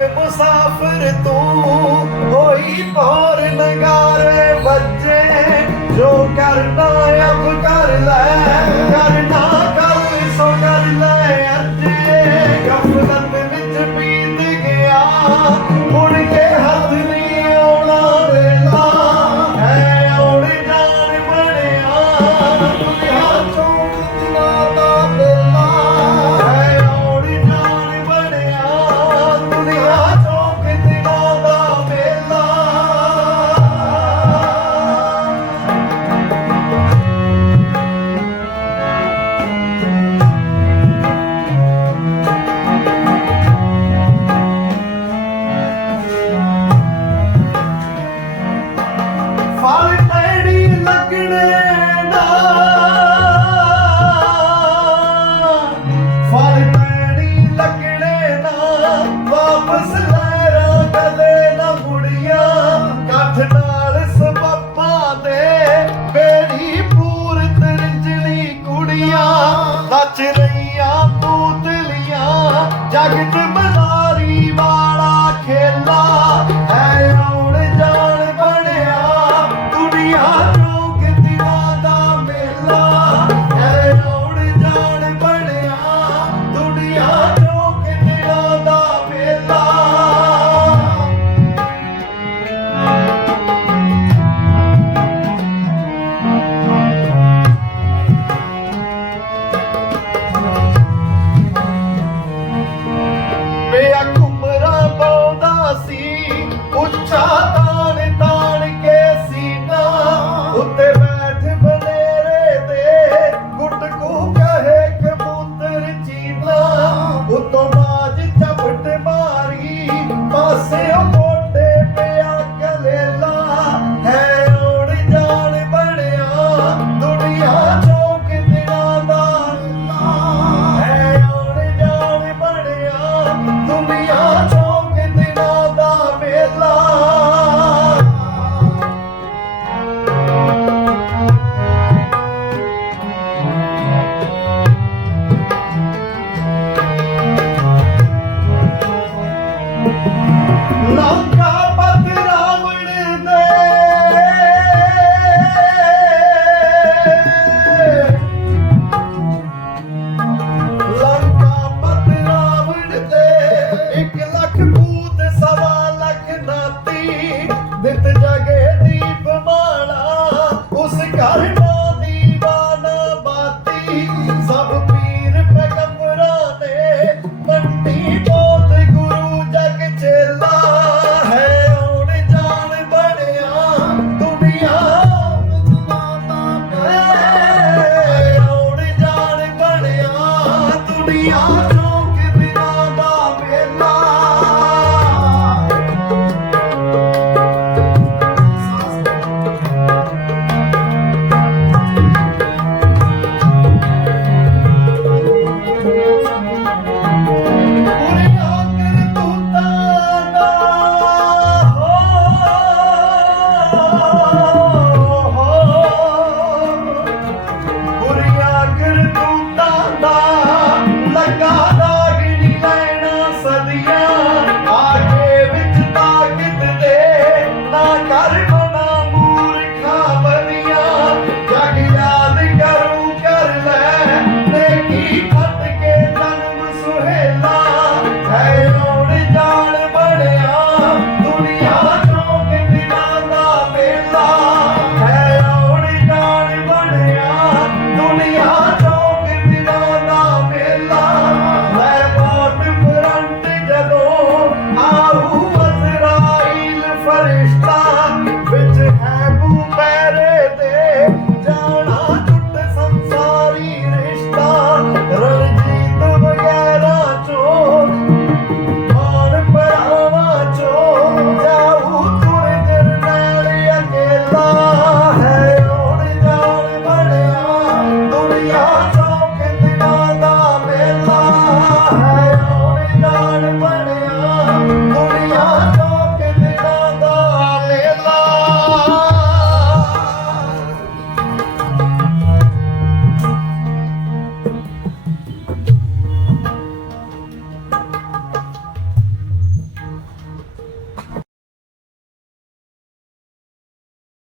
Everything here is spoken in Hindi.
मुसाफिर तू कोई और नगारे बच्चे जो करना अब कर ले। அப்படியானோ Spanish